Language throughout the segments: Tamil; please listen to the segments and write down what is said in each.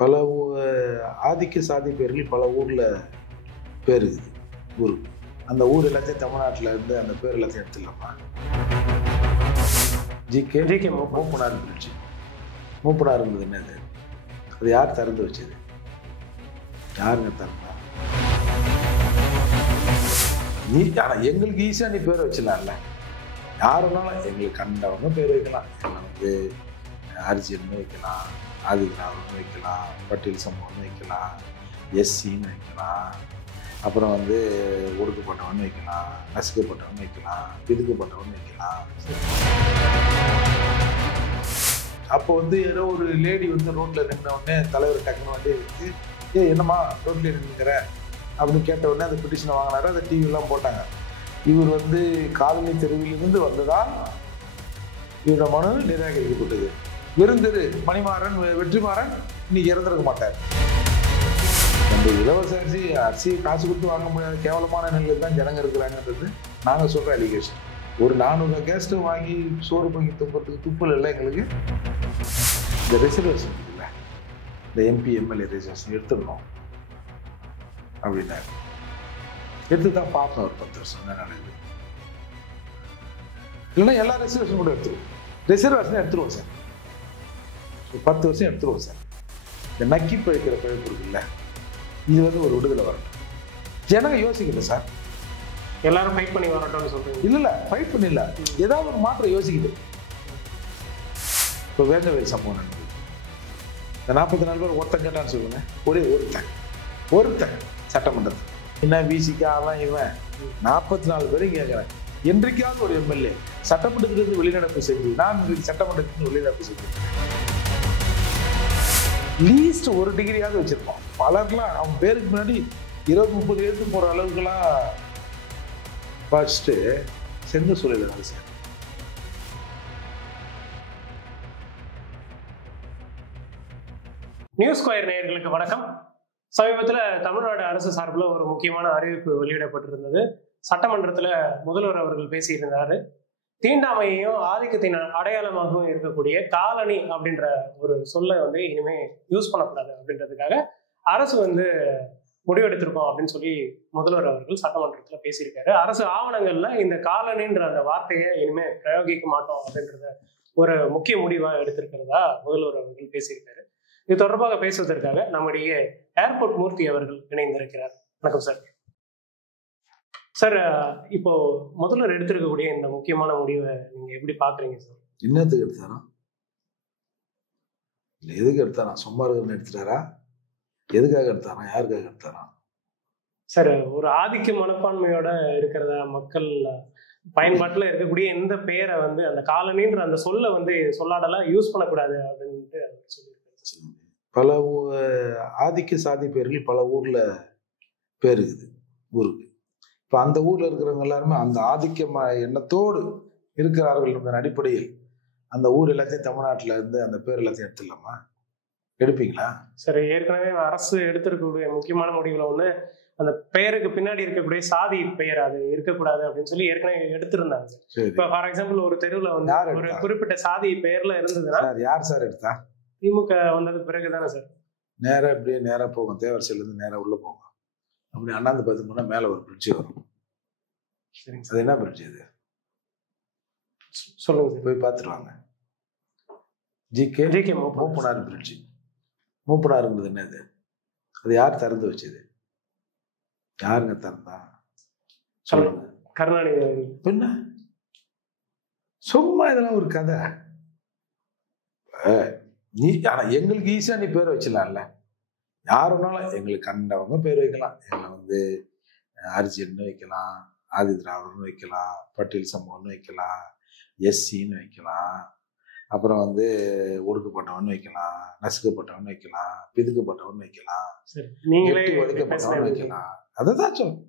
பல ஆதிக்க சாதி பேர்கள் பல ஊர்ல பேர் இருக்குது. ஊர் அந்த ஊர் எல்லாத்தையும் தமிழ்நாட்டில் இருந்து அந்த பேர் எல்லாத்தையும் எடுத்துடலாமா? GK Moopanar bridge. மூப்பனாருங்கிறது என்னது? அது யார் திறந்து வச்சது? யாருங்க திறந்தா? நீ எங்களுக்கு ஈஸியா நீ பேர் வச்சிடலாம்ல. யாருனாலும் எங்களுக்கு கண்டவங்க பேர் வைக்கலாம். வந்து அர்ஜுன்னு வைக்கலாம், ஆதித்ராவின்னு வைக்கலாம், பட்டேல் சமூகம்னு வைக்கலாம், எஸ்சின்னு வைக்கலாம், அப்புறம் வந்து ஒடுக்கப்பட்டவன் வைக்கலாம், நசுக்கப்பட்டவன் வைக்கலாம், பிதுக்கப்பட்டவன் வைக்கலாம். அப்போ வந்து ஏதோ ஒரு லேடி வந்து ரோட்ல நின்ற உடனே தலைவர் டக்குன்னு வண்டி எடுத்து, என்னம்மா ரோட்ல நின்றுக்கிற அப்படின்னு கேட்ட உடனே அந்த பெட்டிஷனை வாங்கினாரு. அந்த டிவிலாம் போட்டாங்க. இவர் வந்து காலனி தெருவிலிருந்து வந்ததால் இவரோட மனு நிராகரிக்கப்பட்டது. விருந்திரு மணிமாறன் வெற்றிமாறன் இன்னைக்கு இறந்துருக்க மாட்டார். நம்ம இலவச அரிசி காசு கொடுத்து வாங்க முடியாத கேவலமான நிலையில் தான் ஜனங்க இருக்கிறாங்கன்றது நாங்கள் சொல்கிற அலிகேஷன். ஒரு 400 கேஸ் ஸ்டவ் வாங்கி சோறு பொங்கி துப்புறதுக்கு துப்பல் இல்லை எங்களுக்கு. இந்த ரிசர்வேஷன் இருக்குல்ல, இந்த எம்பி எம்எல்ஏ ரிசர்வேஷன் எடுத்துடணும் அப்படின்னாரு. எடுத்து தான் பார்ப்போம் ஒரு 10 வருஷம் என்ன நடக்குது. இல்லைன்னா எல்லா ரிசர்வேஷன் கூட எடுத்துருவோம். ரிசர்வேஷன் எடுத்துருவோம் சார். 10 வருஷம் எடுத்துருவோம் சார். இந்த நக்கி பழிக்கிற பழிப்பு இருக்குல்ல, இது வந்து ஒரு விடுதலை வரணும். ஜனங்க யோசிக்கல சார். எல்லாரும் ஃபைட் பண்ணி வரட்டும்னு சொல்றீங்க? இல்ல ஃபைட் பண்ணல, ஏதாவது ஒரு மாற்றம் யோசிக்குது. இப்போ வேங்கவேல் சம்பவம் நடந்தது. இந்த 44 பேர் ஒருத்தன் கேட்டான்னு சொல்லுங்க. ஒரே ஒருத்தன் சட்டமன்றத்தில் என்ன விசிக்கு அவன் இவன் 44 பேரும் கேட்கிறேன். என்றைக்காவது ஒரு எம்எல்ஏ சட்டமன்றத்திலிருந்து வெளிநடப்பு செஞ்சு நான் சட்டமன்றத்திலிருந்து வெளிநடப்பு செஞ்சு லீஸ்ட் ஒரு டிகிரியாவது வச்சிருப்போம். பலர்லாம் அவன் பேருக்கு முன்னாடி 20-30 பேருக்கு போற அளவுக்குலாம் படிச்சுட்டு சென்று சொல்லிடுறாங்க சார். நியூஸ் ஸ்கொயர் நேயர்களுக்கு வணக்கம். சமீபத்தில் தமிழ்நாடு அரசு சார்பில் ஒரு முக்கியமான அறிவிப்பு வெளியிடப்பட்டிருந்தது. சட்டமன்றத்தில் முதல்வர் அவர்கள் பேசியிருந்தாரு. தீண்டாமையையும் ஆதிக்கத்தின் அடையாளமாகவும் இருக்கக்கூடிய காலனி அப்படின்ற ஒரு சொல்லை வந்து இனிமே யூஸ் பண்ணக்கூடாது அப்படின்றதுக்காக அரசு வந்து முடிவெடுத்திருக்கோம் அப்படின்னு சொல்லி முதல்வர் அவர்கள் சட்டமன்றத்தில் பேசியிருக்காரு. அரசு ஆவணங்கள்ல இந்த காலனின்ற அந்த வார்த்தையை இனிமே பிரயோகிக்க மாட்டோம் அப்படின்றத ஒரு முக்கிய முடிவாக எடுத்திருக்கிறதா முதல்வர் அவர்கள் பேசியிருக்காரு. இது தொடர்பாக பேசுவதற்காக நம்முடைய ஏர்போர்ட் மூர்த்தி அவர்கள் இணைந்திருக்கிறார். வணக்கம் சார். சார், இப்போ முதல்வர் எடுத்திருக்கக்கூடிய இந்த முக்கியமான முடிவை நீங்க எப்படி பாக்குறீங்க சார்? என்னத்துக்கு எடுத்தாரா? இல்லை எதுக்கு எடுத்தாரா? சும்மா இருக்குன்னு எடுத்துட்டாரா? எதுக்காக எடுத்தாரா? யாருக்காக எடுத்தாரா? சார், ஒரு ஆதிக்க மனப்பான்மையோட இருக்கிறதா மக்கள் பயன்பாட்டில் இருக்கக்கூடிய எந்த பெயரை வந்து அந்த காலனின்ற அந்த சொல்ல வந்து சொல்லாடலாம் யூஸ் பண்ணக்கூடாது அப்படின்ட்டு சொல்லியிருக்காரு. பல ஆதிக்க சாதி பேர்கள் பல ஊர்ல பேர் இருக்குது ஊருக்கு. இப்போ அந்த ஊர்ல இருக்கிறவங்க எல்லாருமே அந்த ஆதிக்க எண்ணத்தோடு இருக்கிறார்கள் என்ற அடிப்படையில் அந்த ஊர் எல்லாத்தையும் தமிழ்நாட்டில இருந்து அந்த பேர் எல்லாத்தையும் எடுத்துடலாமா? எடுப்பீங்களா? சரி, ஏற்கனவே அரசு எடுத்திருக்கக்கூடிய முக்கியமான முடிவுல ஒண்ணு அந்த பெயருக்கு பின்னாடி இருக்கக்கூடிய சாதி பெயர் அது இருக்கக்கூடாது அப்படின்னு சொல்லி ஏற்கனவே எடுத்திருந்தாங்க. இப்ப ஃபார் எக்ஸாம்பிள் ஒரு தெருவுல வந்து ஒரு குறிப்பிட்ட சாதி பெயர்ல இருந்ததுன்னா யார் சார் எடுத்தா? திமுக வந்ததுக்கு பிறகுதானே சார். நேரா இப்படியே நேரா போகும், தேவரசில இருந்து நேரா உள்ள போகும். அப்படி அண்ணாந்து பார்த்தோம்னா மேல ஒரு பிரிட்ஜ் வரும். சரிங்க, அது என்ன பிரிட்ஜ்? அது சொல்லுங்க, போய் பார்த்துருவாங்க. GK Moopanar bridge. மூப்பனாருங்கிறது என்னது? அது யார் திறந்து வச்சது? யாருங்க திறந்தா? சொல்லுங்க. கருணாநிதி. பின்ன சும்மா இதெல்லாம் ஒரு கதை. நீ எங்களுக்கு ஈஸியா நீ பேர் வச்சிடலாம்ல. யாருனாலும் எங்களுக்கு கண்டவங்க பேர் வைக்கலாம். எங்களை வந்து அர்ஜுன்னு வைக்கலாம், ஆதித்ராவின்னு வைக்கலாம், பட்டேல் சமூகம்னு வைக்கலாம், எஸ்சின்னு வைக்கலாம், அப்புறம் வந்து ஒடுக்கப்பட்டவன் வைக்கலாம், நசுக்கப்பட்டவன் வைக்கலாம், பிதுக்கப்பட்டவன் வைக்கலாம், ஒதுக்கப்பட்டவன் வைக்கலாம். அதைதான் சொல்லும்.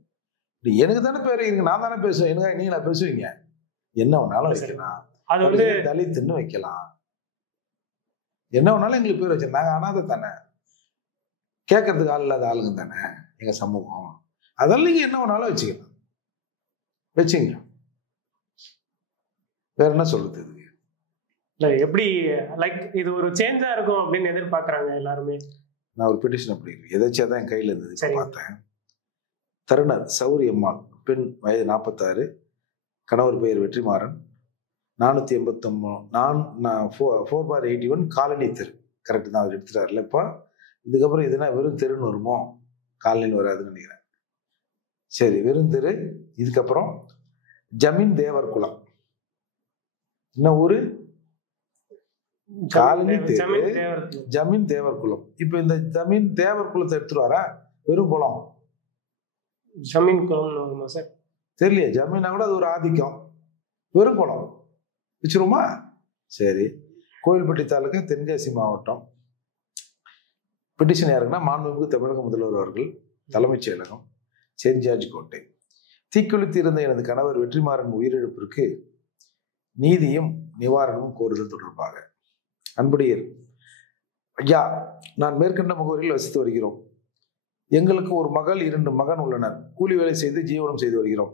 எனக்கு தானே பேர் இருக்கு, நான் தானே பேசுவேன். எனக்கு நீங்களா பேசுவீங்க? என்ன வேணாலும் வைக்கலாம். அது வந்து தலித்துன்னு வைக்கலாம். என்ன வேணாலும் எங்களுக்கு பேர் வச்சு. நாங்க அனாதை தானே, கேட்கறதுக்கு ஆள் இல்லாத ஆளுங்க தானே எங்க சமூகம். அதெல்லாம் நீங்க என்ன வேணாலும் வச்சுக்கலாம், வச்சுங்க. வேற என்ன சொல்றது? இல்லை எப்படி லைக் இது ஒரு சேஞ்சா இருக்கும் அப்படின்னு எதிர்பார்க்குறாங்க எல்லாருமே. நான் ஒரு பெட்டிஷன் அப்படி எதாச்சியாக தான் என் கையில் இருந்தது சரி. பார்த்தேன். தருணர் சௌரி அம்மாள், பெண், வயது 46, கணவர் பெயர் வெற்றிமாறன், 481 காலனி தெரு. கரெக்டு தான், அவர் எடுத்துட்டாருல. இப்போ இதுக்கப்புறம் இதுனா வெறும் தெருன்னு வருமோ, காலனின்னு வராதுன்னு நினைக்கிறேன். சரி, வெறும் தெரு. இதுக்கப்புறம் ஜமீன் தேவர் குளம். என்ன ஊரு? காலனி தெரு, ஜமீன் தேவர் குளம். இப்ப இந்த ஜமீன் தேவர் குளத்தை எடுத்துருவாரா? வெறும் குளம், ஜமீன் குளம் சார் தெரியலையே. ஜமீனா கூட அது ஒரு ஆதிக்கம். வெறும் குளம் வச்சிருமா? சரி. கோவில்பட்டி தாலுகா, தென்காசி மாவட்டம். பெட்டிஷன் யாருக்குன்னா மாண்புமிகு தமிழக முதல்வர் அவர்கள், தலைமைச் செயலகம், செயின்ட் ஜார்ஜ் கோட்டை. தீக்குளித்து இருந்த எனது கணவர் வெற்றிமாறன் உயிரிழப்பிற்கு நீதியும் நிவாரணமும் கோருதல் தொடர்பாக. அன்புடையர் ஐயா, நான் மேற்கண்ட முகவரியில் வசித்து வருகிறோம். எங்களுக்கு ஒரு மகள், 2 மகன் உள்ளனர். கூலி வேலை செய்து ஜீவனம் செய்து வருகிறோம்.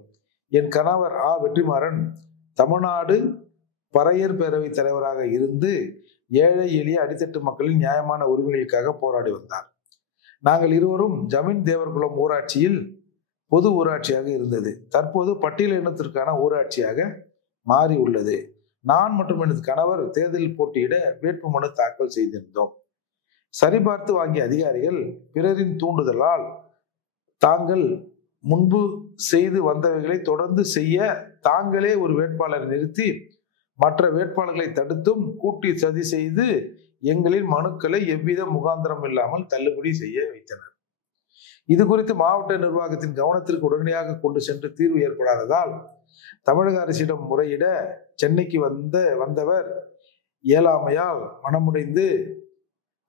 என் கணவர் வெற்றிமாறன் தமிழ்நாடு பறையர் பேரவை தலைவராக இருந்து ஏழை எளிய அடித்தட்டு மக்களின் நியாயமான உரிமைகளுக்காக போராடி வந்தார். நாங்கள் இருவரும் ஜமீன் தேவர்குளம் ஊராட்சியில் பொது ஊராட்சியாக இருந்தது. தற்போது பட்டியல் இனத்திற்கான ஊராட்சியாக மாறி உள்ளது. நான் மற்றும் எனது கணவர் தேர்தலில் போட்டியிட வேட்புமனு தாக்கல் செய்திருந்தோம். சரிபார்த்து வாங்கிய அதிகாரிகள் பிறரின் தூண்டுதலால் தாங்கள் முன்பு செய்து வந்தவைகளை தொடர்ந்து செய்ய தாங்களே ஒரு வேட்பாளரை நிறுத்தி மற்ற வேட்பாளர்களை தடுத்தும் கூட்டி சதி செய்து எங்களின் மனுக்களை எவ்வித முகாந்திரம் இல்லாமல் தள்ளுபடி செய்ய வைத்தனர். இது குறித்து மாவட்ட நிர்வாகத்தின் கவனத்திற்கு உடனடியாக கொண்டு சென்று தீர்வு ஏற்படாததால் தமிழக அரசிடம் முறையிட சென்னைக்கு வந்தவர் இயலாமையால் மனமுடைந்து,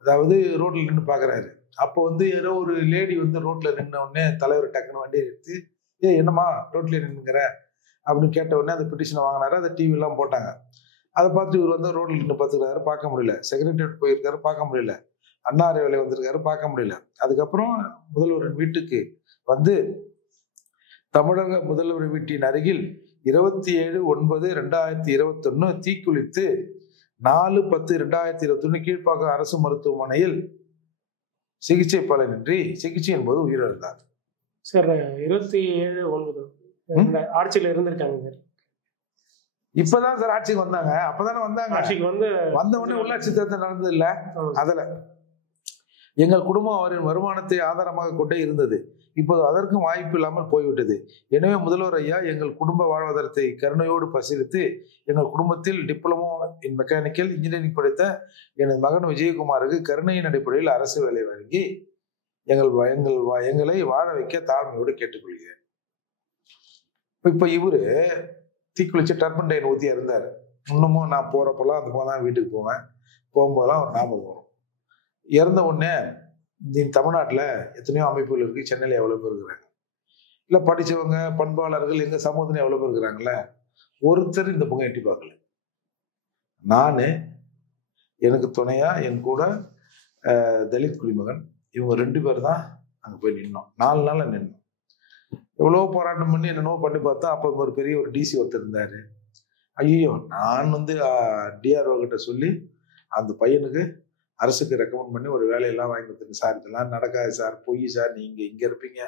அதாவது ரோட்ல நின்று பாக்குறாரு. அப்போ ஏதோ ஒரு லேடி ரோட்ல நின்ன உடனே தலைவர் டக்குன்னு வண்டியை எடுத்து, என்னம்மா ரோட்ல நின்னுங்கிற அப்படின்னு கேட்ட உடனே அந்த பெட்டிஷனை வாங்கினாரு. அதை டிவி எல்லாம் போட்டாங்க. அதை பார்த்து இவர் ரோட்ல நின்று பார்த்துக்கிறாரு, பார்க்க முடியல. செக்ரட்டரியேட் போயிருக்காரு, பார்க்க முடியல. அண்ணா அறிவாலயம் வந்திருக்காரு, பார்க்க முடியல. அதுக்கப்புறம் முதல்வரின் வீட்டுக்கு வந்து தமிழக முதல்வர் வீட்டின் அருகில் 27/9/2021 தீக்குளித்து 4/10/2021 கீழ்ப்பாக்கம் அரசு மருத்துவமனையில் சிகிச்சை பலனின்றி சிகிச்சையின் போது உயிரிழந்தார். சார் 27/9 ஆட்சியில இருந்திருக்காங்க சார். இப்பதான் சார் ஆட்சிக்கு வந்தாங்க. அப்பதானே வந்தாங்க. ஆட்சிக்கு வந்த உடனே உள்ளாட்சி தேர்தல் நடந்தது இல்ல. அதுல எங்கள் குடும்பம் அவரின் வருமானத்தை ஆதாரமாக கொண்டே இருந்தது. இப்போது அதற்கும் வாய்ப்பு இல்லாமல் போய்விட்டது. எனவே முதல்வர் ஐயா, எங்கள் குடும்ப வாழ்வாதாரத்தை கருணையோடு பரிசீலித்து எங்கள் குடும்பத்தில் டிப்ளமோ இன் மெக்கானிக்கல் இன்ஜினியரிங் படித்த எனது மகன் விஜயகுமாருக்கு கருணையின் அடிப்படையில் அரசு வேலை வழங்கி எங்களை வாழ வைக்க தாழ்மையோடு கேட்டுக்கொள்கிறேன். இப்ப இவரு தீக்குளிச்சு டர்பன்டைன் ஊத்தியா இருந்தாரு. இன்னமும் நான் போறப்பெல்லாம் அந்த போதான் வீட்டுக்கு போவேன். போகும்போதெல்லாம் ஒரு ஞாபகம் வரும். இறந்த உடனே தமிழ்நாட்டில் எத்தனையோ அமைப்புகள் இருக்கு. சென்னையில் எவ்வளவு பேர் இருக்கிறாங்க, இல்லை படிச்சவங்க பண்பாளர்கள் எங்க சமூகத்துல எவ்வளவு பேர் இருக்கிறாங்களே, ஒருத்தர் இந்த பக்கம் எட்டி பார்க்கல. நானு, எனக்கு துணையா என் கூட தலித் குடிமகன், இவங்க 2 பேர் தான் அங்க போய் நின்னோம். 4 நாள்ல நின்னோம். எவ்வளவோ போராட்டம் பண்ணி என்னென்னவோ பண்ணி பார்த்தா அப்போ ஒரு பெரிய ஒரு டிசி ஒருத்தர் இருந்தாரு. ஐயோ, நான் டிஆர்ஓ கிட்ட சொல்லி அந்த பையனுக்கு அரசுக்கு ரெக்கமெண்ட் பண்ணி ஒரு வேலையெல்லாம் வாங்கி கொடுத்துருங்க சார். இதெல்லாம் நடக்காது சார், பொய் சார். நீங்க இங்க இருப்பீங்க,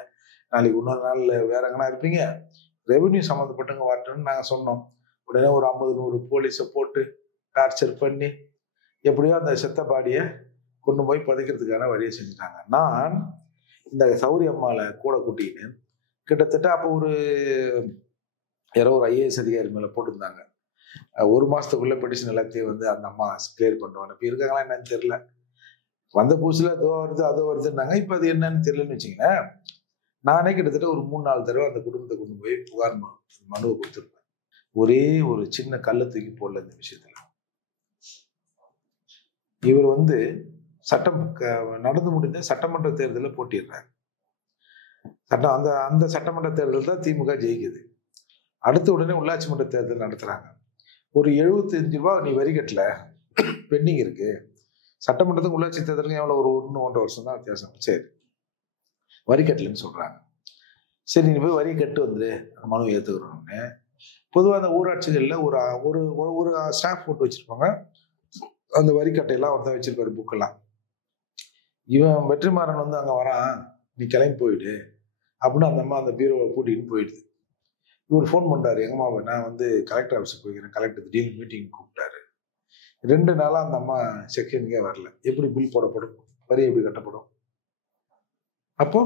நாளைக்கு இன்னொரு நாள் வேற எங்கன்னா இருப்பீங்க, ரெவென்யூ சம்மந்தப்பட்டவங்க வரட்டும்னு நாங்கள் சொன்னோம். உடனே ஒரு 50-100 போலீஸை போட்டு டார்ச்சர் பண்ணி எப்படியோ அந்த செத்த பாடியை கொண்டு போய் புதைக்கிறதுக்கான வழியை செஞ்சுட்டாங்க. நான் இந்த சௌரி அம்மாவை கூட கூட்டிக்கிட்டு கிட்டத்தட்ட அப்போ யாரோ ஒரு ஐஏஎஸ் அதிகாரி மேலே போட்டிருந்தாங்க. 1 மாசத்துக்குள்ள பெட்டிஷன் எல்லாத்தையும் அந்த அம்மா கிளியர் பண்ணுவாங்க. இப்போ இருக்காங்களா என்னன்னு தெரியல. வந்த புதுசுல அதோ வருது அதோ வருதுன்னாங்க. இப்போ அது என்னன்னு தெரியலன்னு வச்சுங்களேன். நானே கிட்டத்தட்ட ஒரு 3-4 தடவை அந்த குடும்பத்தை கொண்டு போய் புகார் மனுவை கொடுத்துருப்பேன். ஒரே ஒரு சின்ன கல்லை தூக்கி போடல இந்த விஷயத்துல. இவர் சட்டம் நடந்து முடிந்த சட்டமன்ற தேர்தலில் போட்டிடுறாரு. அந்த சட்டமன்ற தேர்தல் தான் திமுக ஜெயிக்குது. அடுத்த உடனே உள்ளாட்சி மன்ற தேர்தல் நடத்துறாங்க. ஒரு 75 ரூபா நீ வரி கட்டல, பெண்டிங் இருக்கு. சட்டமன்றத்துக்கு உள்ளாட்சி தேர்தலுக்கு எவ்வளவு, ஒரு 1-1.5 வருஷம் தான் வித்தியாசம். சரி, வரி கட்டலன்னு சொல்றாங்க. சரி, நீ போய் வரி கட்டு அந்த மனு ஏத்துக்கிறோம்னு பொதுவாக அந்த ஊராட்சிகள்ல ஒரு ஸ்டாஃப் போட்டு வச்சிருப்பாங்க. அந்த வரி கட்டையெல்லாம் ஒருத்தன் வச்சிருப்பாரு, புக்கெல்லாம். இவன் வெற்றிமாறன் வந்து அங்கே வரான், நீ கிளம்பி போயிடு அப்படின்னு அந்த அம்மா அந்த பீரோவை பூட்டின்னு போயிடுது. இவர் ஃபோன் பண்ணுறாரு, எங்கம்மா நான் வந்து கலெக்டர் ஆஃபீஸுக்கு போய்க்கிறேன், கலெக்டர் திடீர்னு மீட்டிங் கூப்பிட்டாரு. 2 நாளாக அந்த அம்மா செக்ஷனுக்கே வரல. எப்படி பில் போடப்படும், வரி எப்படி கட்டப்படும்? அப்போ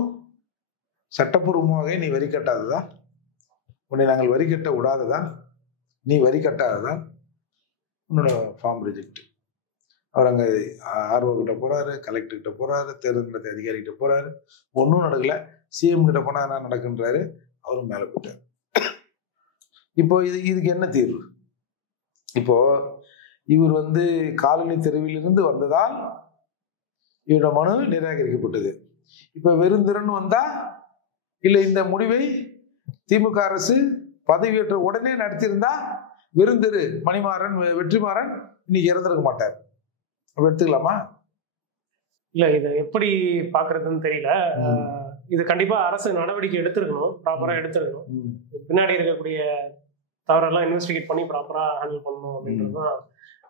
சட்டப்பூர்வமாக நீ வரி கட்டாததா, உன்னை நாங்கள் வரி கட்ட விடாததா, நீ வரி கட்டாததா, உன்னோட ஃபார்ம் ரிஜெக்ட். அவர் அங்கே ஆர்ஓ கிட்ட போறாரு, கலெக்டர் கிட்ட போறாரு, தேர்தல் நடத்த அதிகாரி கிட்ட போறாரு, ஒன்றும் நடக்கல. சிஎம் கிட்ட போனா என்ன நடக்குன்றாரு, அவரும் மேலே போயிட்டார். இப்போ இதுக்கு என்ன தீர்வு? இப்போ இவர் வந்து காலனி தெருவிலிருந்து வந்ததால் இவரோட மனு நிராகரிக்கப்பட்டது. இப்ப வெறுந்திறன் வந்தா இல்ல இந்த முடிவை திமுக அரசு பதவியேற்ற உடனே நடத்தியிருந்தா விருந்திரு மணிமாறன் வெற்றிமாறன் இன்னைக்கு இறந்திருக்க மாட்டார். அப்படி எடுத்துக்கலாமா? இல்ல இதை எப்படி பாக்குறதுன்னு தெரியல. இது கண்டிப்பா அரசு நடவடிக்கை எடுத்திருக்கணும், ப்ராப்பரா எடுத்திருக்கணும். பின்னாடி இருக்கக்கூடிய தவறெல்லாம் இன்வெஸ்டிகேட் பண்ணி ப்ராப்பரா ஹேண்டில் பண்ணணும் அப்படின்றதுதான்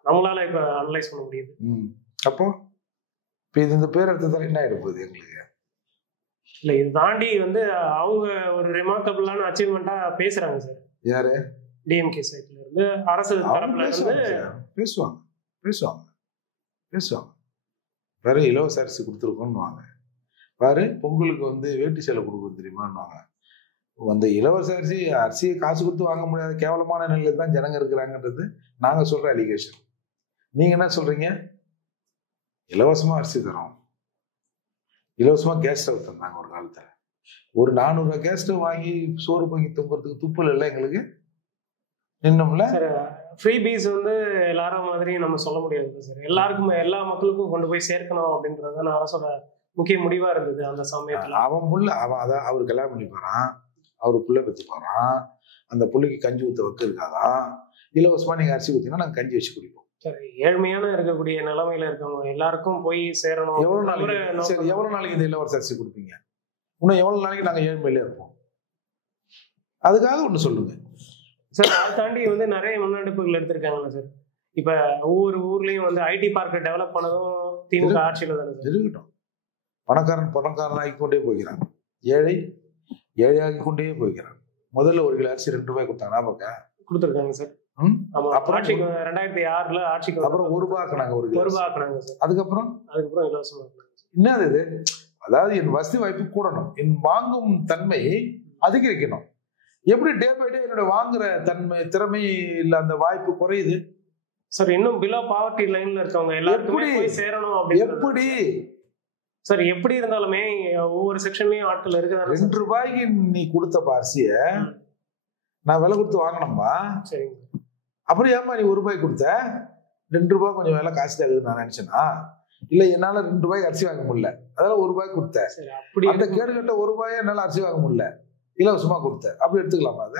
நம்மளால இப்ப அனலைஸ் பண்ண முடியுது. அப்போ இப்ப இது இந்த பேர் எடுத்ததால என்ன ஆயிடுது எங்களுக்கு? இல்ல இது தாண்டி வந்து அவங்க ஒரு ரிமார்க்கபிளான அச்சீவ்மெண்டா பேசுறாங்க சார். யாரு? டிஎம்கே சைட்ல இருந்து, அரசு தரப்புல இருந்து பேசுவாங்க பேசுவாங்க பேசுவாங்க. வேற இலவச அரிசி கொடுத்துருக்கோன்னு பாரு, பொங்கலுக்கு வந்து வேட்டி சேலை கொடுக்குறது தெரியுமான்னு. அந்த இலவச அரிசியை காசு கொடுத்து வாங்க முடியாத கேவலமான நிலையில தான் ஜனங்க இருக்கிறாங்கன்றது நாங்க சொல்ற அலிகேஷன். நீங்க என்ன சொல்றீங்க? இலவசமா அரிசி தரோம், இலவசமா கேஸ் ஸ்டவ் தந்தாங்க ஒரு காலத்துல. ஒரு 400 ரூபாய் கேஸ் ஸ்டவ் வாங்கி சோறு பொங்கி துப்புறதுக்கு துப்புல இல்லை எங்களுக்கு. இன்னும்ல ஃப்ரீ பீஸ் வந்து எல்லாரும் மாதிரி நம்ம சொல்ல முடியாது சார். எல்லாருக்கும் எல்லா மக்களுக்கும் கொண்டு போய் சேர்க்கணும் அப்படின்றது அரசோட முக்கிய முடிவா இருந்தது அந்த சமயத்துல. அவன் புள்ள அதான் அவர் கல்யாணம் பண்ணி போறான், அவரு புள்ள பெற்று போறான், அந்த புள்ளைக்கு கஞ்சி ஊத்த வக்கு இருக்காதான். இலவசமா நீங்க அரிசி ஊத்தினா நாங்க கஞ்சி வச்சு குடிப்போம். சரி, ஏழ்மையான இருக்கக்கூடிய நிலைமையில இருக்கவங்க எல்லாருக்கும் போய் சேரணும். எவ்வளவு நாளைக்கு இந்த இலவச அரிசி கொடுப்பீங்க? இன்னும் எவ்வளவு நாளைக்கு நாங்க ஏழ்மையில இருப்போம்? அதுக்காக ஒண்ணு சொல்லுங்க சார். அதை தாண்டி வந்து நிறைய முன்னெடுப்புகள் எடுத்திருக்காங்கல்ல சார். இப்ப ஒவ்வொரு ஊர்லயும் வந்து ஐடி பார்க் டெவலப் பண்ணதும் திமுக ஆட்சியில தானே சார். இருக்கட்டும். பணக்காரன் ஆகி கொண்டே போகிறான், ஏழையாகி கொண்டே போகிறான். முதல்ல 1 கிலோ அரிசி 2 ரூபாய் கொடுத்தாங்க, கொடுத்துருக்காங்க சார். அப்புறம் 2006 ஆட்சிக்கு அப்புறம் 1 ரூபாய் ஆக்குனாங்க, 1 ரூபாய் ஆக்குனாங்க சார். அதுக்கப்புறம் இலவசமா. என்னது இது? அதாவது என் வசதி வாய்ப்பு கூடணும், என் வாங்கும் தன்மை அதிகரிக்கணும். எப்படி டே பை டே என்னோட வாங்குற தன்மை திறமை இல்ல அந்த வாய்ப்பு குறையுது சார். இன்னும் பிலோ பாவர்ட்டி லைன்ல இருக்கவங்க எல்லாருக்குமே போய் சேரணும் அப்படின்னு எப்படி சார்? எப்படி இருந்தாலுமே ஒவ்வொரு செக்ஷன்லயும் ஆட்கள் இருக்குதானே. 2 ரூபாய்க்கு நீ கொடுத்த அரிசிய நான் விலை கொடுத்து வாங்கணும்பா. சரிங்க. அப்புறம் ஏமா நீ 1 ரூபாய் கொடுத்த? 2 ரூபாய் கொஞ்சம் விலை காசு ஆகுதுன்னு நான் நினைச்சேனா? இல்ல என்னால 2 ரூபாய்க்கு அரிசி வாங்க முடியல, அதனால 1 ரூபாய் கொடுத்த. அப்படி அந்த கேடு கட்ட 1 ரூபாயை என்னால அரிசி வாங்க முடியல, இலவசமா கொடுத்த. அப்படி எடுத்துக்கலாமா? அத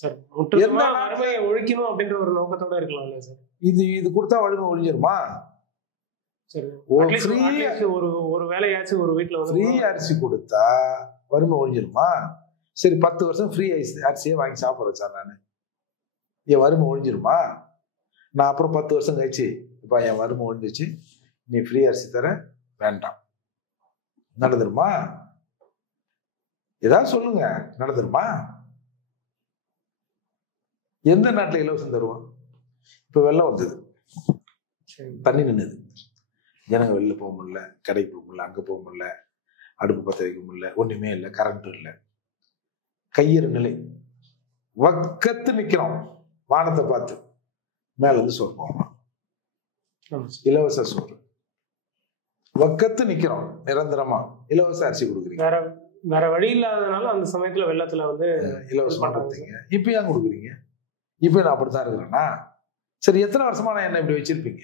சார் வறுமையை ஒழிக்கணும் அப்படின்ற ஒரு நோக்கத்தோட இருக்கலாம்ல சார். இது கொடுத்தா வறுமை ஒழிஞ்சிருமா? சரி, ஒரு வேலையாச்சும் ஒரு வீட்டுல ஃப்ரீ அரிசி கொடுத்தா வறுமை ஒழிஞ்சிருமா? சரி, 10 வருஷம் ஃப்ரீ அரிசியை வாங்கி சாப்பிட்றேன் சார் நான், என் வறுமை ஒழிஞ்சிருமா? நான் அப்புறம் 10 வருஷம் கழிச்சு இப்ப என் வறுமை ஒழிஞ்சிச்சு, நீ ஃப்ரீ அரிசி தர வேண்டாம், நடந்துருமா? ஏதாவது சொல்லுங்க, நடந்துருமா? எந்த நாட்டுல இலவசம் தருவான்? இப்ப வெள்ளம் வந்தது, தண்ணி நின்னுது, ஜனங்க வெளில போக முடியல, கடைக்கு போக முடியல, அங்க போக முடியல, அடுப்பு பத்த வைக்க முடியல, ஒண்ணுமே இல்லை, கரண்ட்டும் இல்லை, கையிற நிலை. வக்கத்து நிக்கிறோம், வானத்தை பார்த்து மேல இருந்து சோறு போகலாம், இலவச சோறு. வக்கத்து நிக்கிறோம் நிரந்தரமா, இலவச அரிசி கொடுக்குறீங்க. வேற வழி இல்லாததுனால அந்த சமயத்துல வெள்ளத்துல வந்து இலவசமா கொடுத்தீங்க. இப்ப ஏன் கொடுக்குறீங்க? இப்ப நான் அப்படித்தான் இருக்கிறேன்னா? சரி, எத்தனை வருஷமா நான் என்ன இப்படி வச்சிருப்பீங்க?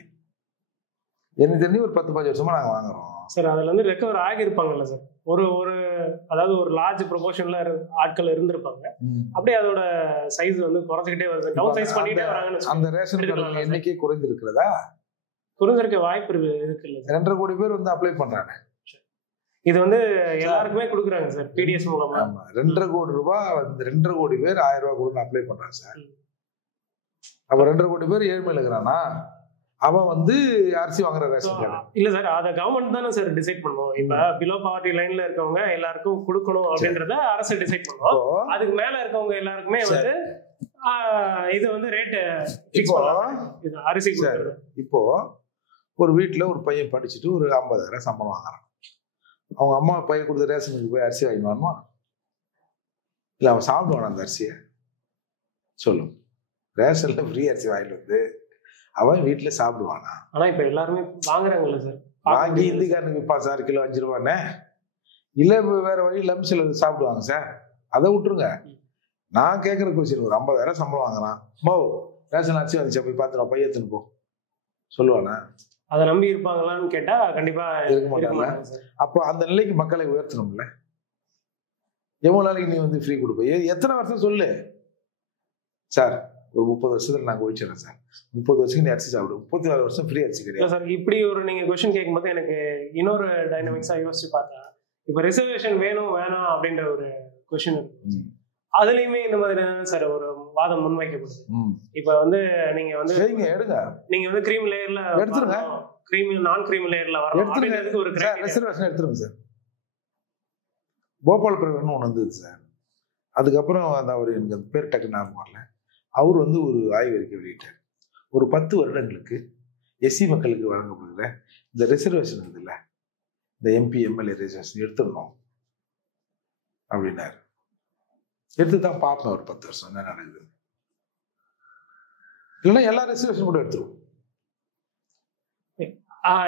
எனக்கு தெரிஞ்சு ஒரு 10-15 வருஷமா நாங்க வாங்குறோம் சார். அதுல இருந்து ரெக்கவர் ஆகியிருப்பாங்கல்ல சார். அதாவது ஒரு லார்ஜ் ப்ரொபோர்ஷன்ல ஆட்கள் இருந்திருப்பாங்க. அப்படியே அதோட சைஸ் வந்து குறைஞ்சிக்கிட்டே வருது, டவுன் சைஸ் பண்ணிட்டே வராங்கன்னு. அந்த ரேஷன் கார்டு எண்ணிக்கை குறைந்திருக்கிறதா? குறைஞ்சிருக்க வாய்ப்பு இருக்குல்ல. 2.5 கோடி பேர் வந்து அப்ளை பண்றாங்க. இது வந்து எல்லாருக்குமே கொடுக்குறாங்க சார், பிடிஎஸ் மூலமா. 2.5 கோடி ரூபாய் வந்து 2.5 கோடி பேர் 1000 ரூபாய் கொடுத்து அப்ளை பண்றாங்க சார். அப்ப 2.5 கோடி பேர் ஏழ்மையில இருக்கிறானா? அவன் வந்து அரிசி வாங்குற ரேஷன் கார்டு. இல்ல சார், அத கவர்மெண்ட் தானே சார் டிசைட் பண்ணுவோம். இப்ப பிலோ பாவர்ட்டி லைன்ல இருக்கவங்க எல்லாருக்கும் கொடுக்கணும் அப்படின்றத அரசு டிசைட் பண்ணுவோம். அதுக்கு மேல இருக்கவங்க எல்லாருக்குமே வந்து இது வந்து ரேட் ஃபிக்ஸ் பண்ணுவாங்க அரிசி. இப்போ ஒரு வீட்டுல ஒரு பையன் படிச்சுட்டு ஒரு 50,000 சம்பளம் வாங்குறான். அவங்க அம்மா பையன் கொடுத்த ரேஷனுக்கு போய் அரிசி வாங்கிடுவானுமா? இல்ல அவன் சாப்பிடுவான் அந்த அரிசியை? சொல்லும். ரேஷன்ல ஃப்ரீ அரிசி வாங்கிட்டு வந்து அவன் வீட்டுல சாப்பிடுவானா? ஆனா இப்ப எல்லாருமே வாங்குறாங்கல்ல சார். வாங்கி இந்திக்காரனுக்கு விற்பான் சார், கிலோ 5 ரூபான்னு. இல்ல வேற வழி லம்சில் சாப்பிடுவாங்க சார். அதை விட்டுருங்க. நான் கேட்கற கொஸ்டின், ஒரு 50,000 சம்பளம் வாங்குறான், மோ ரேஷன் அரிசி வந்துச்சா போய் பார்த்துருவா, பையத்துன்னு போ சொல்லுவானா? அதை நம்பி இருப்பாங்களான்னு கேட்டா கண்டிப்பா இருக்க மாட்டாங்க. அப்போ அந்த நிலைக்கு மக்களை உயர்த்தணும்ல. எவ்வளவு நாளைக்கு நீ வந்து ஃப்ரீ கொடுப்ப? எத்தனை வருஷம் சொல்லு சார். ஒரு 30 வருஷத்துல நாங்க ஒழிச்சிடறேன் சார். 30 வருஷத்துக்கு நீ அரிசி சாப்பிடு, 34 வருஷம் ஃப்ரீ அரிசி கிடையாது சார். இப்படி ஒரு நீங்க கொஸ்டின் கேட்கும்போது எனக்கு இன்னொரு டைனமிக்ஸா யோசிச்சு பார்த்தேன். இப்ப ரிசர்வேஷன் வேணும் வேணாம் அப்படின்ற ஒரு கொஸ்டின் இருக்கு. அதுலயுமே இந்த மாதிரி சார் ஒரு வாதம் முன்வைக்கப்படுது. இப்ப வந்து நீங்க வந்து எடுங்க, நீங்க வந்து கிரீம் லேயர்ல எடுத்துருங்க, கிரீம் நான் கிரீம் லேயர்ல வரணும் அப்படிங்கிறதுக்கு ஒரு ரிசர்வேஷன் எடுத்துருங்க சார். கோபால் பிரவீன் ஒன்று வந்தது சார். அதுக்கப்புறம் அந்த அவர் எனக்கு அந்த பேர் டக்கு ஞாபகம் வரல. அவர் வந்து ஒரு ஆய்வறிக்கை வெளியிட்டார். ஒரு 10 வருடங்களுக்கு எஸ்சி மக்களுக்கு வழங்கப்படுகிற இந்த ரிசர்வேஷன் இருக்குல்ல, இந்த எம்பி எம்எல்ஏ ரிசர்வேஷன் எடுத்துடணும் அப்படின்னாரு. எடுத்துதான் பார்ப்போம் ஒரு 10 வருஷம் என்ன நடக்குது. இல்லைன்னா எல்லா ரிசர்வேஷன் கூட எடுத்துருவோம்.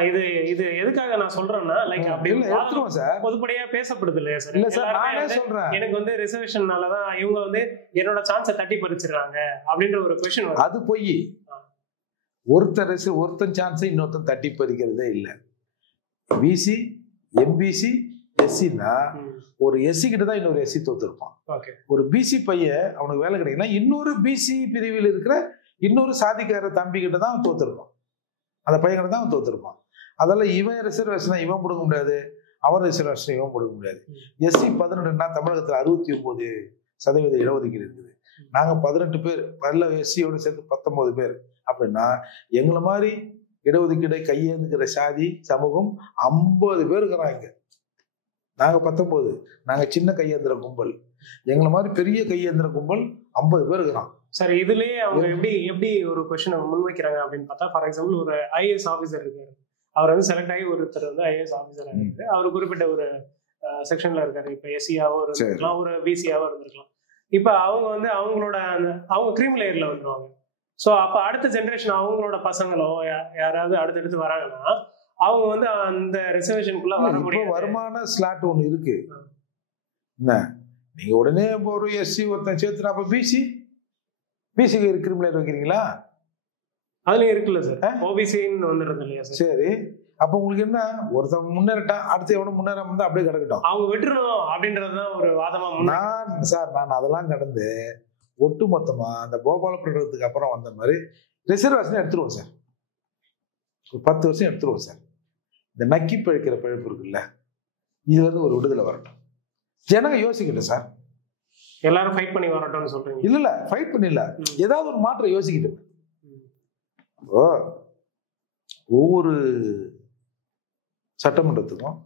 இது இது எதுக்காக நான் சொல்றேன்னா, லைக் அப்படி எடுத்துருவோம் சார். பொதுப்படையா பேசப்படுது இல்லையா சார்? இல்ல சார், நானே சொல்றேன், எனக்கு வந்து ரிசர்வேஷன்னாலதான் இவங்க வந்து என்னோட சான்ஸை தட்டி பறிச்சிடுறாங்க அப்படின்ற ஒரு கொஸ்டின் வரும். அது பொய். ஒருத்தன் சான்ஸை இன்னொருத்தன் தட்டி பறிக்கிறதே இல்லை. பிசி எம்பிசி எஸ்சின்னா ஒரு எஸ்சி கிட்ட தான் இன்னொரு எஸ்சி தோத்துருப்பான். ஒரு பிசி பையன் அவனுக்கு வேலை கிடைக்குன்னா இன்னொரு பிசி பிரிவில் இருக்கிற இன்னொரு சாதிக்கார தம்பி கிட்ட தான் அவன் தோத்துருப்பான். அந்த பையன் தான் அவன் தோத்துருப்பான். அதெல்லாம் இவன் ரிசர்வேஷன் இவன் கொடுக்க முடியாது, அவன் ரிசர்வேஷன் இவன் கொடுக்க முடியாது. எஸ்சி 18ன்னா தமிழகத்துல 69% இடஒதுக்கீடு இருக்குது. நாங்க 18 பேர், பல எஸ்சியோட சேர்த்து 19 பேர். அப்படின்னா எங்களை மாதிரி இடஒதுக்கீடை கையேந்துக்கிற சாதி சமூகம் 50 பேர் இருக்கிறாங்க. நாங்க 19. நாங்க சின்ன கையேந்திர கும்பல். எங்களை மாதிரி பெரிய கையேந்திர கும்பல் 50 பேர் இருக்கிறான் சார். இதுலயே அவங்க எப்படி ஒரு கொஸ்டின் முன்வைக்கிறாங்க அப்படின்னு பார்த்தா, ஃபார் எக்ஸாம்பிள் ஒரு ஐஏஎஸ் ஆஃபீஸர் இருக்காரு. அவர் வந்து செலக்ட் ஆகி ஒருத்தர் வந்து ஐஏஎஸ் ஆஃபீஸர் இருக்கு. அவர் குறிப்பிட்ட ஒரு செக்ஷன்ல இருக்காரு. இப்ப எஸ்சியாவோ இருந்திருக்கலாம், ஒரு பிசியாவோ இருந்திருக்கலாம். இப்ப அவங்க வந்து அவங்களோட அவங்க கிரீம் லேயர்ல வந்துருவாங்க. ஸோ அப்ப அடுத்த ஜென்ரேஷன் அவங்களோட பசங்களோ யாராவது அடுத்தடுத்து வராங்கன்னா அவங்க வந்து அந்த ரிசர்வேஷனுக்குள்ள வர முடியும். வருமான ஸ்லாட் ஒண்ணு இருக்கு. என்ன நீங்க உடனே ஒரு எஸ்சி ஒருத்தன் சேர்த்துனா அப்ப பிசிக்கு கிரீம் லேயர் வைக்கிறீங்களா? அதுலயும் இருக்குல்ல சார், ஓபிசின்னு வந்துடுறது இல்லையா சார்? சரி, அப்ப உங்களுக்கு என்ன, ஒருத்தன் முன்னேறிட்டான், அடுத்து எவனும் முன்னேறாம இருந்தா அப்படியே கிடக்கட்டும், அவங்க விட்டுறணும் அப்படின்றதுதான் ஒரு வாதமா. நான் அதெல்லாம் கடந்து ஒட்டு மொத்தமா அந்த கோபாலபுரத்துக்கு அப்புறம் வந்த மாதிரி ரிசர்வேஷன் எடுத்துருவோம் சார். ஒரு 10 வருஷம் எடுத்துருவோம் சார். இந்த நக்கி பழிக்கிற பழப்பு இருக்குல்ல, இதுல இருந்து ஒரு விடுதலை வரட்டும். ஜனங்க யோசிக்கட்டும் சார். எல்லாரும் ஃபைட் பண்ணி வரட்டும்னு சொல்றீங்க? இல்ல ஃபைட் பண்ணல, ஏதாவது ஒரு மாற்றம் யோசிக்கிட்டு. ஒவ்வொரு சட்டமன்றத்துக்கும்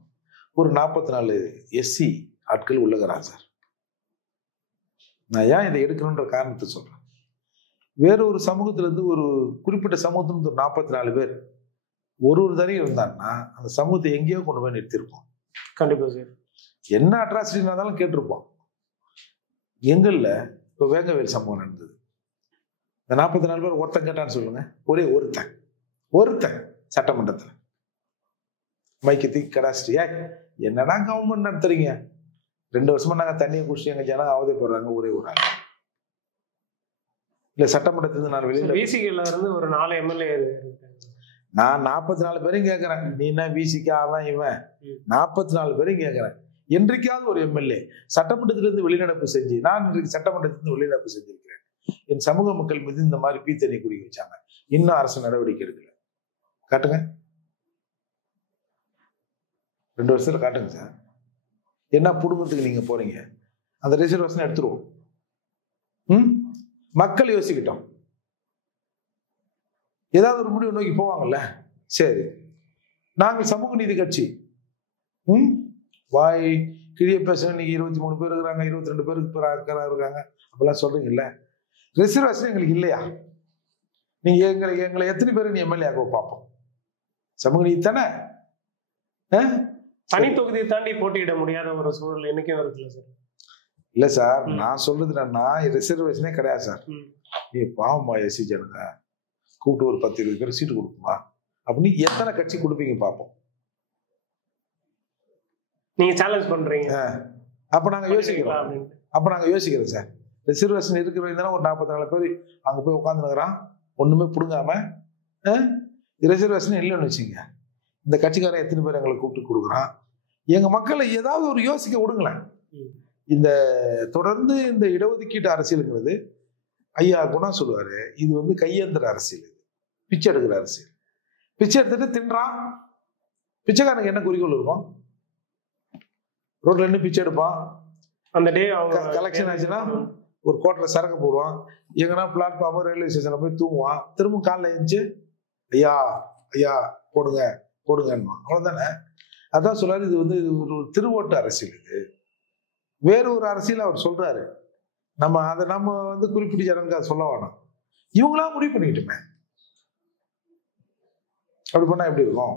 ஒரு 44 எஸ்சி ஆட்கள் உள்ளகிறாங்க சார். நான் ஏன் இதை எடுக்கணுன்ற காரணத்தை சொல்றேன். வேற ஒரு சமூகத்துல இருந்து ஒரு குறிப்பிட்ட சமூகத்துல 44 பேர் ஒரு தனியும் இருந்தாங்கன்னா அந்த சமூகத்தை எங்கேயோ கொண்டு போய் நிறுத்திருப்போம். கண்டிப்பா சார். என்ன அட்ராசிட்டி நடந்தாலும் கேட்டிருப்போம். எங்கள்ல இப்ப வேங்கவேல் சம்பவம் நடந்தது. இந்த 44 பேர் ஒருத்தன் கேட்டான்னு சொல்லுங்க, ஒரே ஒருத்தன் சட்டமன்றத்துல மைக்கு தூக்கி கடாசிட்டு, என்னன்னா கவர்மெண்ட் நடத்துறீங்க, 2 வருஷமா நாங்க தண்ணியை குடிச்சு எங்க ஜனம் அவதைப்படுறாங்க, ஒரே ஒரு ஆள் இல்ல. சட்டமன்றத்துல நான் வெளியில பிசிகள்ல இருந்து ஒரு 4 எம்எல்ஏ நான் 44 பேரும் கேட்கிறேன். நீ என்ன பிசிக்கு அவன் இவன் 44 பேரும் கேட்கிறேன். என்றைக்காவது ஒரு எம்எல்ஏ சட்டமன்றத்திலிருந்து வெளிநடப்பு செஞ்சு, நான் இன்றைக்கு சட்டமன்றத்திலிருந்து வெளிநடப்பு செஞ்சிருக்கிறேன், என் சமூக மக்கள் மீது இந்த மாதிரி பீத்தண்ணி குடிக்க வச்சாங்க, இன்னும் அரசு நடவடிக்கை எடுக்கல, காட்டுங்க. 2 வருஷத்துல காட்டுங்க சார். என்ன புடுங்கிறதுக்கு நீங்க போறீங்க? அந்த ரிசர்வேஷன் எடுத்துருவோம். மக்கள் யோசிக்கிட்டோம். ஏதாவது ஒரு முடிவு நோக்கி போவாங்கல்ல. சரி, நாங்கள் சமூக நீதி கட்சி வாய் கிழிய பேசுங்க, இன்னைக்கு 23 பேர் இருக்கிறாங்க, 22 பேருக்கு இருக்காங்க அப்படிலாம் சொல்றீங்கல்ல. ரிசர்வேஷன் எங்களுக்கு இல்லையா? நீங்க எங்களை எத்தனை பேர் நீ எம்எல்ஏ ஆக பார்ப்போம்? சமூக நீதி தானே. தனி தொகுதியை தாண்டி போட்டியிட முடியாத ஒரு சூழல் என்னைக்கும் இருக்குல்ல சார்? இல்ல சார், நான் சொல்றது என்னன்னா ரிசர்வேஷனே கிடையாது சார். நீ பாவமா எஸ்சி ஜனங்க கூப்பிட்டு ஒரு 10-20 பேர் சீட்டு கொடுக்குமா அப்படின்னு எத்தனை கட்சி கொடுப்பீங்க பார்ப்போம். நீங்க சேலஞ்ச் பண்றீங்க. அப்ப நாங்க யோசிக்கிறோம் சார். ரிசர்வேஷன் இருக்கிறவங்க தானே ஒரு 44 பேர் அங்க போய் உட்காந்துருக்கிறான், ஒண்ணுமே புடுங்காம. ரிசர்வேஷன் இல்லைன்னு வச்சுங்க, இந்த கட்சிக்காரன் எத்தனை பேர் எங்களை கூப்பிட்டு கொடுக்குறான்? எங்க மக்களை ஏதாவது ஒரு யோசிக்க விடுங்களேன். இந்த தொடர்ந்து இந்த இடஒதுக்கீட்டு அரசியலுங்கிறது ஐயா குணா சொல்லுவாரு, இது கையேந்திர அரசியல், இது பிச்சை எடுக்கிற அரசியல். பிச்சை எடுத்துட்டு தின்றான். பிச்சைக்காரனுக்கு என்ன குறிக்கோள் இருக்கும்? ரோட்ல இருந்து பிச்சை எடுப்பான். அந்த டே அவங்க கலெக்ஷன் ஆச்சுன்னா ஒரு கோட்டரை சரக்கு போடுவான், எங்கன்னா பிளாட்ஃபார்ம் ரயில்வே ஸ்டேஷன்ல போய் தூங்குவான். திரும்ப காலைல எழுந்துச்சு ஐயா ஐயா போடுங்க போடுங்கன்னு. அவ்வளவுதானே. அதான் சொல்றாரு, இது ஒரு திருவோட்டு அரசியல். இது வேற ஒரு அரசியல் அவர் சொல்றாரு. நம்ம குறிப்பிட்ட ஜனங்க சொல்ல வேணாம், இவங்களா முடிவு பண்ணிக்கிட்டுமே. அப்படி பண்ணா எப்படி இருக்கும்?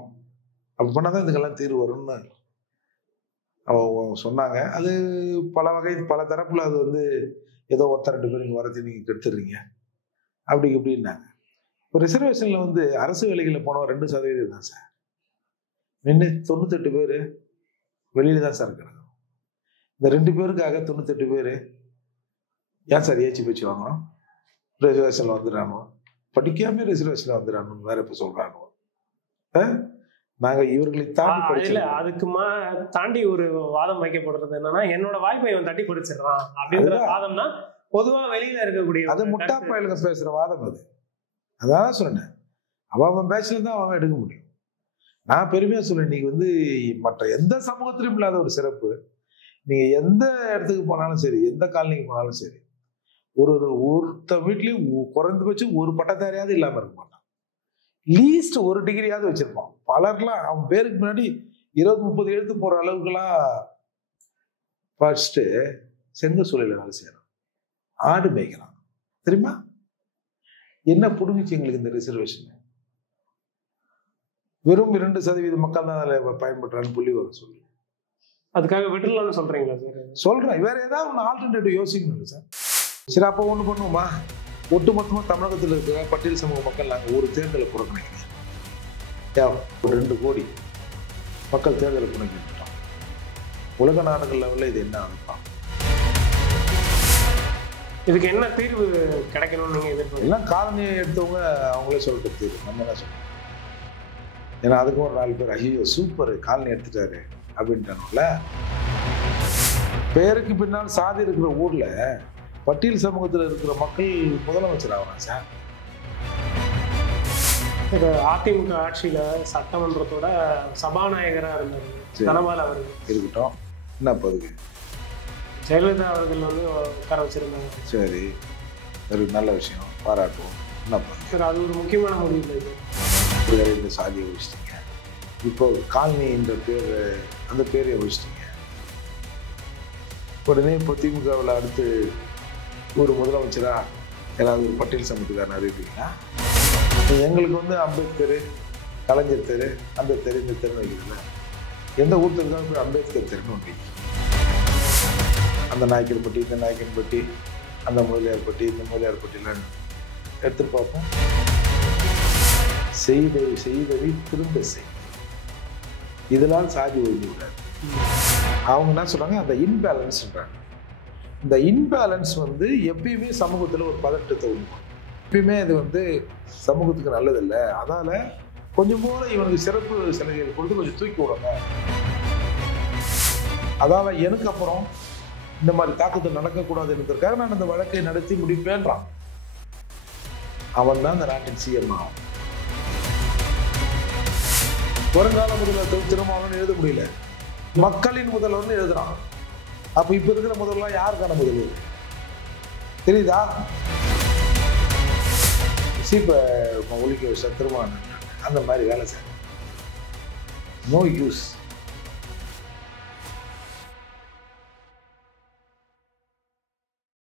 அப்படி பண்ணாதான் இதுக்கெல்லாம் தீர்வு வரும்னு அவங்க சொன்னாங்க. அது பல தரப்புல அது ஏதோ ஒருத்தர் 2 பேர் இங்க வரது நீங்க கெடுத்துடுறீங்க அப்படி இப்படின்னாங்க. இப்போ ரிசர்வேஷன்ல அரசு வேலைகளில் போனவங்க 2% தான் சார். முன்ன 98 பேர் வெளியில தான் சார் இருக்கிறாங்க. இந்த 2 பேருக்காக 98 பேர் ஏன் சார் ஏச்சி பேச்சு வாங்கணும்? ரிசர்வேஷன்ல வந்துடுறானோ, படிக்காம ரிசர்வேஷன்ல வந்துடுறானு வேற இப்ப சொல்றானோ. நாங்க இவர்களை தாண்டி படிச்சல. அதுக்கு தாண்டி ஒரு வாதம் வைக்கப்படுறது என்னன்னா, என்னோட வாய்ப்பை இவன் தட்டி படிச்சிடறான் அப்படிங்கிற வாதம்னா பொதுவா வெளியில இருக்கக்கூடிய அது முட்டா பயலுங்க பேசுற வாதம். அதான் சொன்னேன், அவன் பேச்சுல தான் அவன் எடுக்க முடியும். நான் பெருமையா சொல்றேன், நீங்க மற்ற எந்த சமூகத்திலும் இல்லாத ஒரு சிறப்பு. நீங்க எந்த இடத்துக்கு போனாலும் சரி, எந்த காலனிக்கு போனாலும் சரி, ஒருத்த வீட்லயும் குறைந்தபட்சம் ஒரு பட்டதாரியாவது இல்லாம இருக்க மாட்டான். லீஸ்ட் ஒரு டிகிரியாவது வச்சிருப்பான். பலர்லாம் அவன் பேருக்கு முன்னாடி 20-30 எழுத்து போற அளவுக்குலாம் படிச்சுட்டு செங்க சூழல வேலை செய்யறான், ஆடு மேய்க்கிறான். தெரியுமா என்ன புடுங்கிச்சு எங்களுக்கு இந்த ரிசர்வேஷன்? வெறும் 2% மக்கள் தான் அதில் பயன்படுறான்னு புள்ளி வரும் சொல்லி. அதுக்காக விட்டுலாம்னு சொல்றீங்களா சார்? சொல்றேன், வேற ஏதாவது ஒன்று ஆல்டர்னேட்டிவ் யோசிக்கணும் சார். சரி, அப்போ ஒண்ணு பண்ணுவோமா? ஒட்டுமொத்தமா தமிழகத்தில் இருக்கிற பட்டியல் சமூக மக்கள் நாங்கள் ஒரு தேர்தலை புறக்கணிக்கிறோம். 2 கோடி மக்கள் தேர்தலை புறக்கணிக்கிட்டோம். உலக நாடுகள் லெவலில் இது என்ன அனுப்பான்? இதுக்கு என்ன தீர்வு கிடைக்கணும்னு நீங்க எதிர்பார்க்க? எல்லாம் காலனியை எடுத்தவங்க அவங்களே சொல்லிட்டு தீர்வு நம்ம என்ன சொல்றோம்? ஏன்னா அதுக்கும் ஒரு 4 பேர் ஐயோ சூப்பர் காலனி எடுத்துட்டாரு அப்படின்ட்டானுல. பேருக்கு பின்னால் சாதி இருக்கிற ஊர்ல பட்டியல் சமூகத்தில் இருக்கிற மக்கள் முதலமைச்சர் ஆகிறாங்க சார். அதிமுக ஆட்சியில சட்டமன்றத்தோட சபாநாயகராக இருந்தார் தனபால் அவர்கள். இருக்கட்டும், என்ன பதுக்கு ஜெயலலிதா அவர்கள் உட்கார வச்சிருந்தாங்க. சரி, ஒரு நல்ல விஷயம், பாராட்டுவோம். என்ன சார், அது ஒரு முக்கியமான முடிவு. இந்த சாதியை ஒழிச்சிட்டீங்க, இப்போ காலனி என்ற பேர், அந்த பேரையை ஒழிச்சிட்டீங்க. உடனே இப்போ திமுகவில் அடுத்து ஒரு முதலமைச்சரா ஏதாவது ஒரு பட்டியல் சமூகத்துக்காரன் அறிவிப்பீங்கன்னா, எங்களுக்கு அம்பேத்கர், கலைஞர் தெரு, அந்த தெரு, இந்த தெருன்னு வைக்கிறதுல எந்த ஊர் தெருதான் போய் அம்பேத்கர் தெருன்னு ஒன்று, அந்த நாயக்கர் பட்டி, இந்த நாயக்கன் பட்டி, அந்த முதலியார் பட்டி, இந்த முதலியார் பட்டிலாம் எடுத்துட்டு பார்ப்போம். செய்தவை திரும்ப செய், இதெல்லாம் சாதி ஒழிஞ்சு விடாது. அவங்க என்ன சொல்றாங்க, அந்த இன்பேலன்ஸ்ன்றாங்க. இந்த இன்பேலன்ஸ் எப்பயுமே சமூகத்தில் ஒரு பதட்டத்தை உருவாக்கும். எப்பயுமே அது சமூகத்துக்கு நல்லதில்லை. அதனால கொஞ்சம் போல இவனுக்கு சிறப்பு சலுகைகள் கொடுத்து கொஞ்சம் தூக்கி விடுங்க. அதால எனக்கு அப்புறம் இந்த மாதிரி தாக்குதல் நடக்கக்கூடாதுன்றதுக்காக நான் இந்த வழக்கை நடத்தி முடிப்பேன்றான். அவன் தான் இந்த நாட்டின் சிஎம் ஆகும். வருங்கால முதல்வர் திருமாவளவன் எழுத முடியல, மக்களின் முதல்வர்னு எழுதுறான். அப்ப இப்ப இருக்கிற முதல்வர் யாருக்கான முதல்வர் தெரியுதா? சீப்பை ஒழிக்க வச்சா திரும்ப அந்த மாதிரி வேலை செய்யணும். No use.